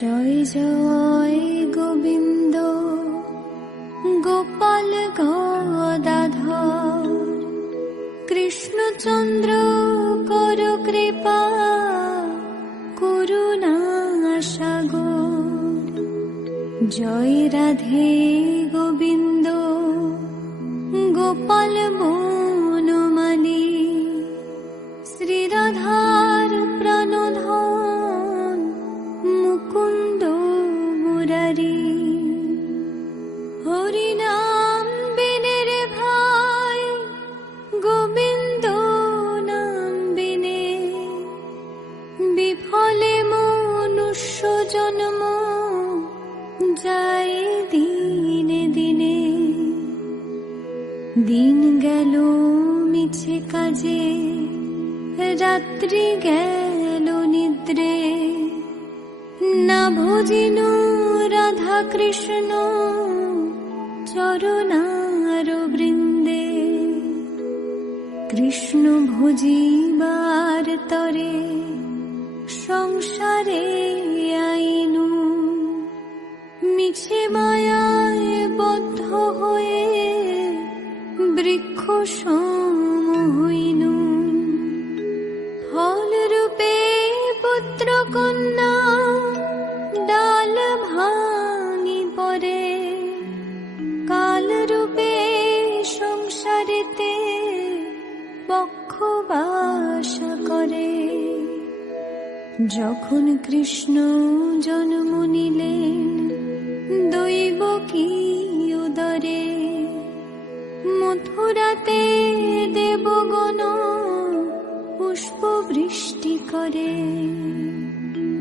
জয় জয় গোবিন্দ গোপাল গদাধর কৃষ্ণচন্দ্র কর কৃপা করুণা সাগর। জয় রাধে গোবিন্দ গোপাল বনমালী শ্রীরাধার প্রাণধন মুকুন্দ মুরারি। হরিনাম বিনে রে ভাই গোবিন্দ নাম বিনে বিফলে মনুষ্য জন্ম যায় দিনে দিনে। দিন গেল মিছে কাজে রাত্রি গেল নিদ্রে না ভজিনু রাধা কৃষ্ণ চরণার বৃন্দে। কৃষ্ণ ভজিবার তরে সংসারে আইনু মিছে মায়ায় বদ্ধ হয়ে বৃক্ষ সম হইনু। ফল রূপে পুত্র কন্যা ডাল ভাঙি পরে কাল রূপে সংসারেতে বক্ষবাস করে। যখন কৃষ্ণ জন্ম নিলেন দৈব কি উদরে মথুরাতে দেবগণ পুষ্প বৃষ্টি করে।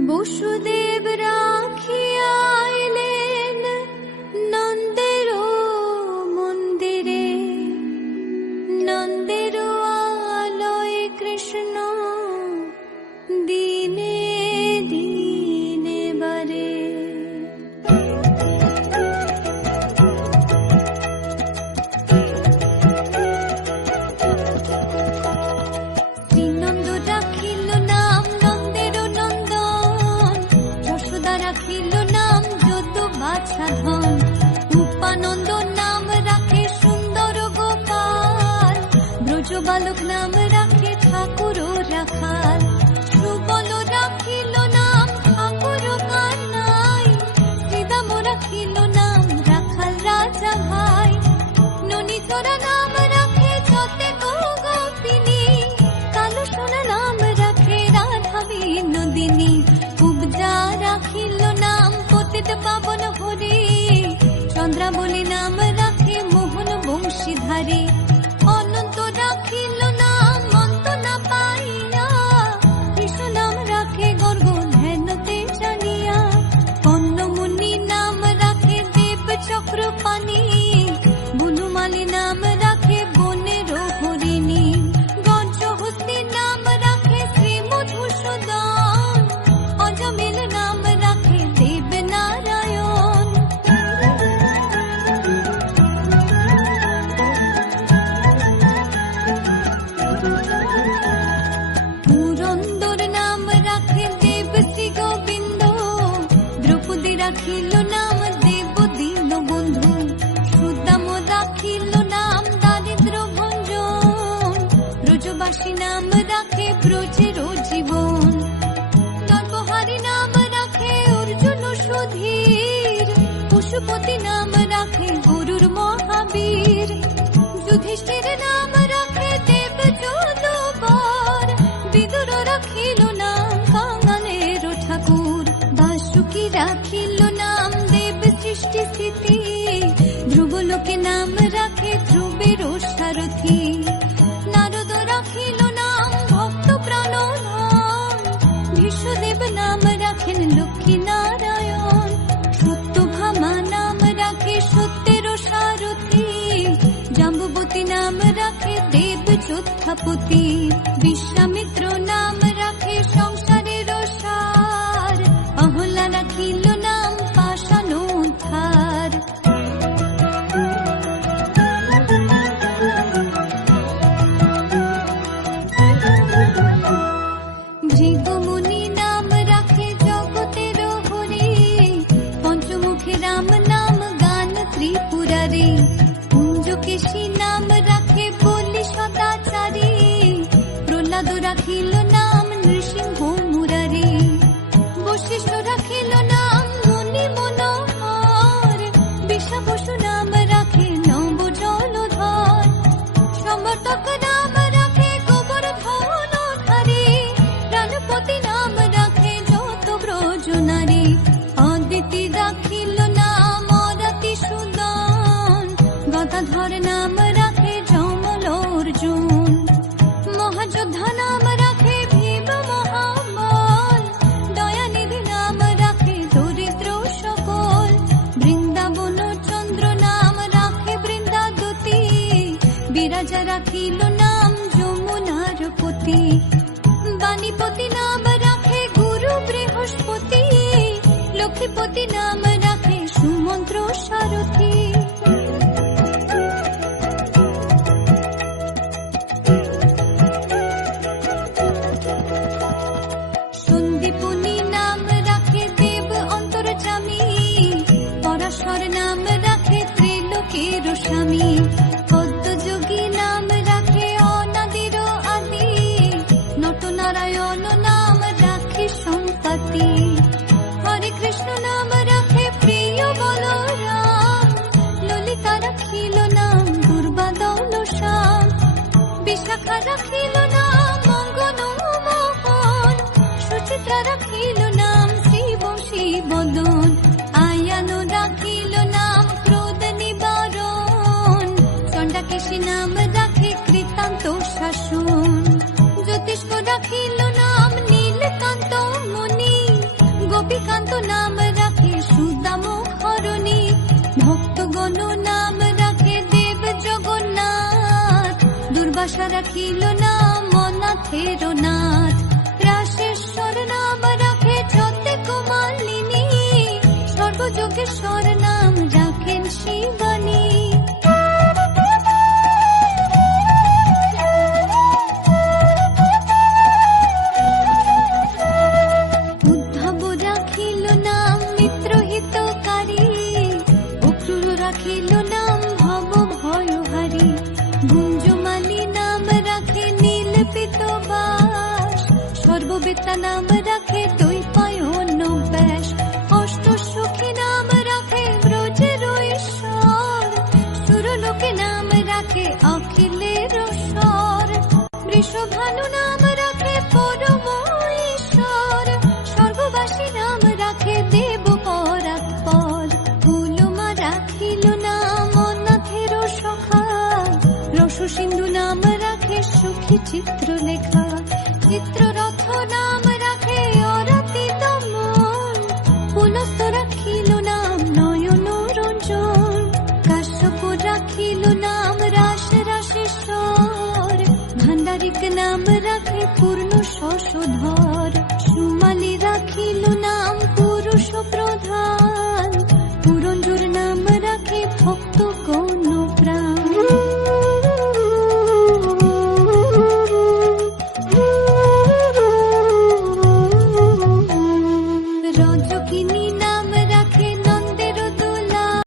বসুদেব রাখিয়া আইলেন নন্দের মন্দিরে নন্দের আলয়ে কৃষ্ণ দিনে দিনে বারে। উপানন্দ নাম রাখে সুন্দর গোপাল ব্রজ বালক নাম রাখে ঠাকুর রাখাল। সুবল রাখিল নাম ঠাকুর কানাই শ্রীদাম রাখিল নাম রাখাল রাজা ভাই। ননীচরা নাম রাখে যতে গোপিনী কালো সোনা নাম রাখে রাধা বিনোদিনী। কুবজা রাখিল নাম পতিত পাবন হরি চন্দ্রাবলী নাম রাখে মোহন বংশীধারী। অনন্ত রাখিল নাম অন্ত না পাইয়া কৃষ্ণ নাম রাখে গর্গ ধ্যানতে জানিয়া। কর্ণমুনি নাম রাখে দেব চক্র পানি বনমালী নাম রাখে বনের হরিণী। গজহস্তি নাম রাখে শ্রী মধুসূদন অজমিল নাম রাখে দেব নারায়ণ। পুরন্দর নাম রাখে দেব শ্রী গোবিন্দ দ্রৌপদী রাখিল নাম দেব দীন বন্ধু। সুদাম রাখিল নাম দারিদ্র ভঞ্জন ব্রজবাসী নাম রাখে ব্রজের জীবন। নরবহারী নাম রাখে অর্জুন সুধীর পশুপতি নাম রাখে গরুর মহাবীর। যুধিষ্ঠির নাম রাখে দেব যদুবর বিদুর রাখিল নাম কাঙালের ঠাকুর। বাসুকি রাখিল নাম দেব সৃষ্টি স্থিতি ধ্রুবলোকে নাম রাখে ধ্রুবের সারথি। নারদ রাখিল নাম ভক্ত প্রাণধন বিশ্বদেব নাম রাখেন লক্ষ্মী নারায়ণ। সত্যভামা নাম রাখে সত্যের সারথি জাম্বুবতী নাম রাখে দেব যোদ্ধাপতি। বিশ্বামিত্র নাম রাখে সংসারের সার অহল্যা রাখিল নাম পাষাণ উদ্ধার। ভৃগুমুনি নাম রাখে জগতের হরি রাখিল নাম মুনি মনোহর, বিষা বসু নাম রাখে নব জলধর, সমর্থক নাম রাখে গোবর্ধন ধারী, প্রাণপতি নাম রাখে যত ব্রজ নারী, অদিতি রাখিল নাম অরাতি সুদন, গদাধর নাম রাখে যমল অর্জুন, মহাযোদ্ধা নাম রাখে ভীম মহাবল, দয়ানিধি নাম রাখে দরিদ্র সকল, বৃন্দাবন চন্দ্র নাম রাখে বৃন্দাদতি, বিরাজা রাখিল নাম যমুনার পতি, বাণীপতি নাম রাখে গুরু বৃহস্পতি, লক্ষ্মীপতি নাম রাখে সুমন্ত্র সারথী। সন্দীপনী নাম রাখে দেব অন্তর্যামী, পরাশর নাম রাখে ত্রিলোকের স্বামী, পদ্মযোগী নাম রাখে অনাদির আদি, নটনারায়ণ নাম রাখে সম্পত্তি, হরে কৃষ্ণ নাম রাখে প্রিয় বলরাম, ললিতা রাখিল নাম দুর্বাদল শ্যাম, বিশাখা রাখিল নাম মঙ্গন মোহন, সুচিত্রা রাখিল নাম শিব শিবদন, আয়ান রাখিল নাম ক্রোধ নিবারণ, চণ্ডাকেশী নাম রাখে কৃতান্ত শাসন, জ্যোতিষ্ক রাখিল নাম নীলকান্ত মুনি, গোপীকান্ত নাম রাখে সুদাম খরণী, ভক্তগণ নাম রাখে দেব জগন্নাথ, দুর্বাসা রাখিল নাম অনাথের নাথ, রাশেশ্বর নাম রাখে যতে কুমালিনী, সর্বযোগেশ্বর নাম রাখেন শিবানী। উদ্ধব রাখিল নাম মিত্রহিতকারী, অক্রূর রাখিল নাম ভব ভয়হারী, গুঞ্জমালী নাম রাখে নীল পিতবাস, সর্ববেত্তা নাম রাখে দৈপায়ন ব্যাস, অষ্ট সখী নাম রাখে ব্রজের ঈশ্বর, সুরলোকে নাম রাখে অখিলের স্বর, বৃষভানু নাম রাখে পরম ঈশ্বর, স্বর্গবাসী নাম রাখে দেব পরাৎপর, ফুলমা রাখিল নাম অনাথের সখা, রস সিন্ধু নাম রাখে সুখী চিত্রলেখা, চিত্ররথ নাম রাখে অরাতি দমন, পুলস্ত রাখিল নাম নয়ন রঞ্জন, কাশ্যপ রাখিল নাম রাস রাশেশ্বর, ভান্ডারিক নাম রাখে পূর্ণ শশধর, সুমালি রাখিল নাম পুরুষ প্রধান, পুরঞ্জুর নাম রাখে ভক্ত গণ প্রাণ।